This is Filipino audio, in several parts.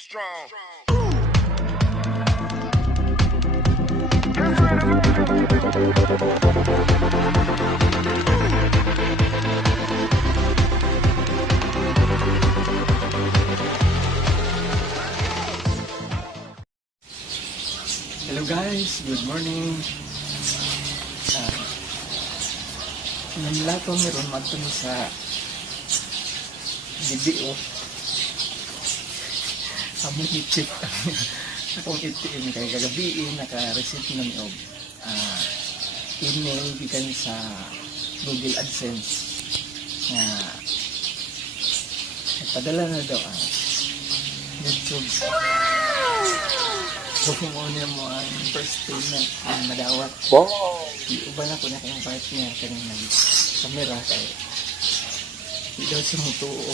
strong. Hello guys, good morning. Namlato meron matun sa DIYOS. Among i-check akong ATM kay kagabi naka-receive na og email gikan sa Google AdSense nga nagpadala na daw ang YouTube. Kung mo ang first payment ang madawat. Wow! Iuban ako na kayong partner kanang nag-camera kay di daw siya mutuo.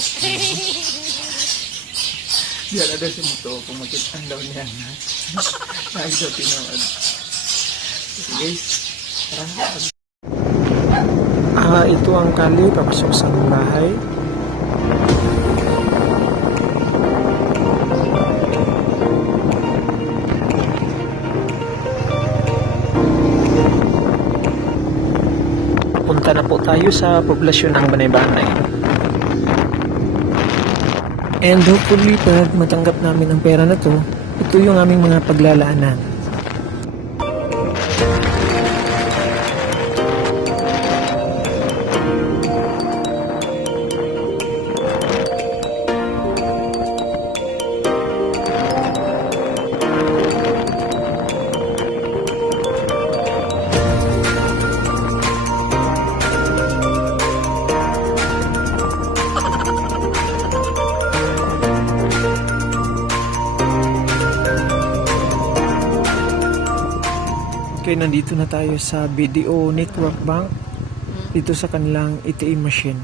Di daw siya mutuo kung makitaan daw niya na nag daw tinawad. So guys, tara. Ito ang kali papasok sa bahay. Punta na po tayo sa poblasyon ng Banay-Banay. And hopefully, pag matanggap namin ang pera na to, ito yung aming mga paglalaanan. Okay, nandito na tayo sa BDO Network Bank dito sa kanilang ATM machine.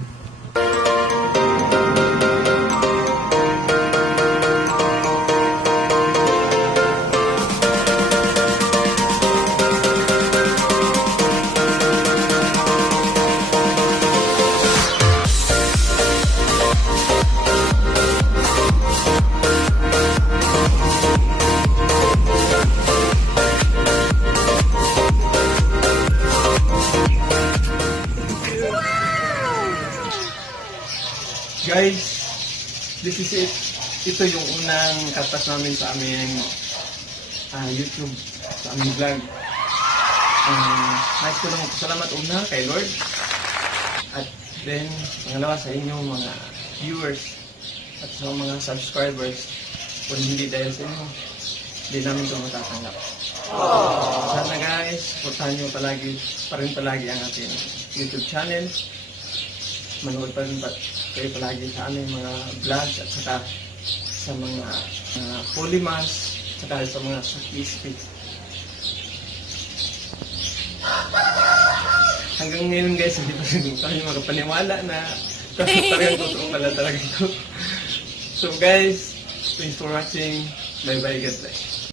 Guys, this is it. Ito yung unang katas namin sa aming YouTube, sa aming vlog. Nais ko lang salamat una kay Lord. At then, pangalawa sa inyong mga viewers at sa mga subscribers. Kung hindi dahil sa inyo, hindi namin ito matatanggap. Sana guys, supportahan nyo pa rin palagi ang ating YouTube channel. Manood pa rin kayo palagi sa aming mga vlogs at saka sa mga Holy Mass at saka sa mga sakristy. Hanggang ngayon guys, hindi pa rin tayo makapaniwala na talagang totoo pala talaga ito. So guys, thanks for watching. Bye bye, God bless.